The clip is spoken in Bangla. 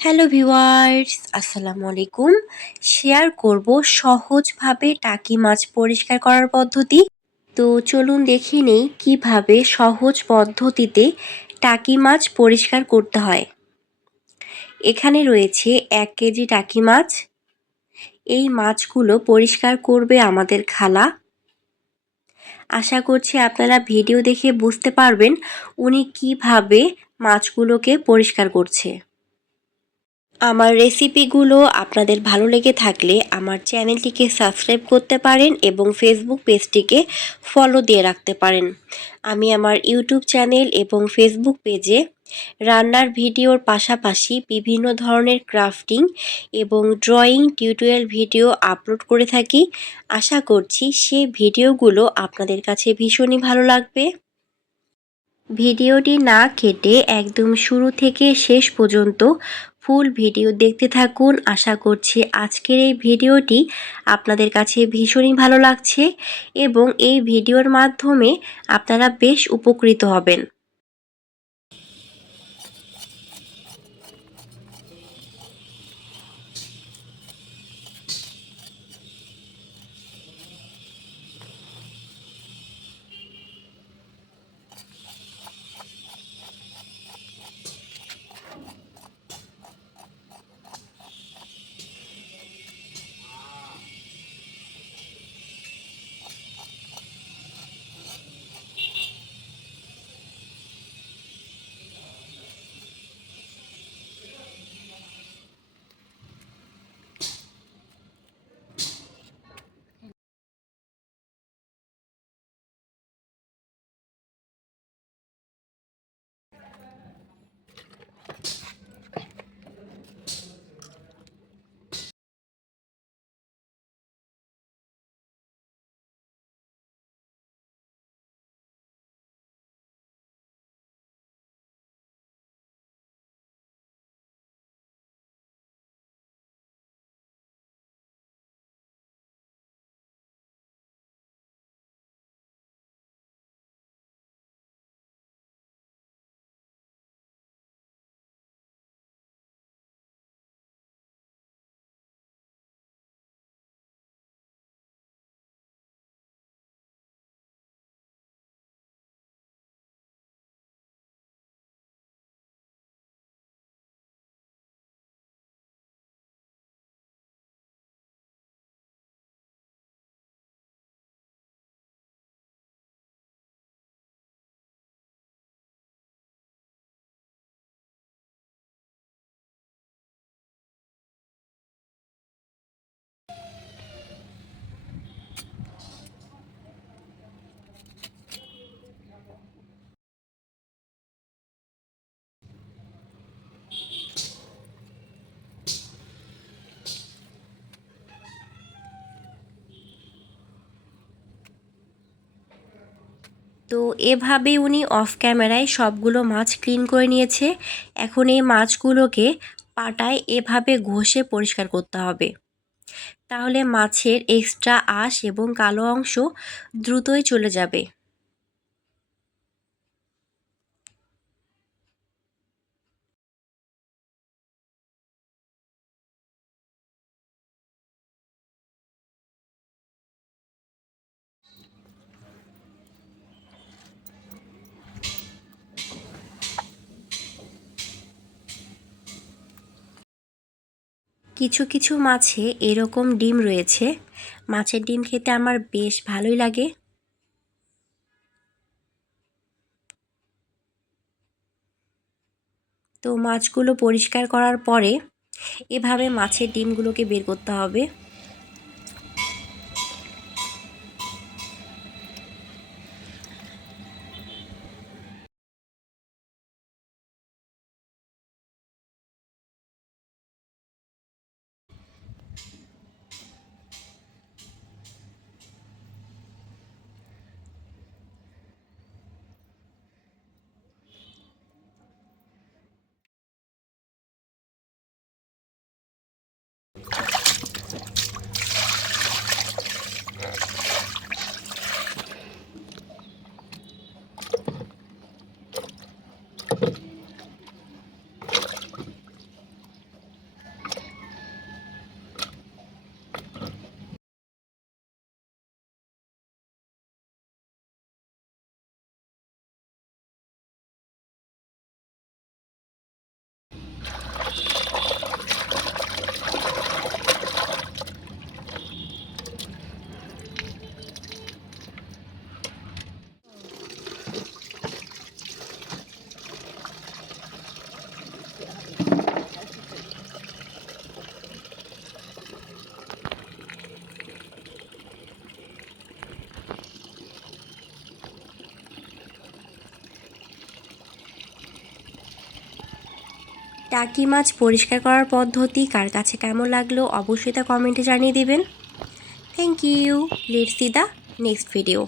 হ্যালো ভিউয়ার্স, আসসালামু আলাইকুম। শেয়ার করব সহজভাবে টাকি মাছ পরিষ্কার করার পদ্ধতি। তো চলুন দেখে নেই কিভাবে সহজ পদ্ধতিতে টাকি মাছ পরিষ্কার করতে হয়। এখানে রয়েছে 1 কেজি টাকি মাছ। এই মাছগুলো পরিষ্কার করবে আমাদের খালা। আশা করছি আপনারা ভিডিও দেখে বুঝতে পারবেন উনি কিভাবে মাছগুলোকে পরিষ্কার করছে। আমার রেসিপিগুলো আপনাদের ভালো লেগে থাকলে আমার চ্যানেলটিকে সাবস্ক্রাইব করতে পারেন এবং ফেসবুক পেজটিকে ফলো দিয়ে রাখতে পারেন। আমি আমার ইউটিউব চ্যানেল এবং ফেসবুক পেজে রান্নার ভিডিওর পাশাপাশি বিভিন্ন ধরনের ক্রাফটিং এবং ড্রয়িং টিউটোরিয়াল ভিডিও আপলোড করে থাকি। আশা করছি সেই ভিডিওগুলো আপনাদের কাছে ভীষণই ভালো লাগবে। ভিডিওটি না কেটে একদম শুরু থেকে শেষ পর্যন্ত ফুল ভিডিও দেখতে থাকুন। আশা করছি আজকের এই ভিডিওটি আপনাদের কাছে ভীষণই ভালো লাগছে এবং এই ভিডিওর মাধ্যমে আপনারা বেশ উপকৃত হবেন। তো এভাবে উনি অফ ক্যামেরায় সবগুলো মাছ ক্লিন করে নিয়েছে। এখন এই মাছগুলোকে পাটায় এভাবে ঘষে পরিষ্কার করতে হবে। তাহলে মাছের এক্সট্রা আঁশ এবং কালো অংশ দ্রুতই চলে যাবে। কিছু কিছু মাছে এরকম ডিম রয়েছে। মাছের ডিম খেতে আমার বেশ ভালোই লাগে। তো মাছগুলো পরিষ্কার করার পরে এভাবে মাছের ডিমগুলোকে বের করতে হবে। টাকি মাছ পরিষ্কার করার পদ্ধতি কার কাছে কেমন লাগলো অবশ্যই তা কমেন্টে জানিয়ে দিবেন। Thank you. Let's see the next video.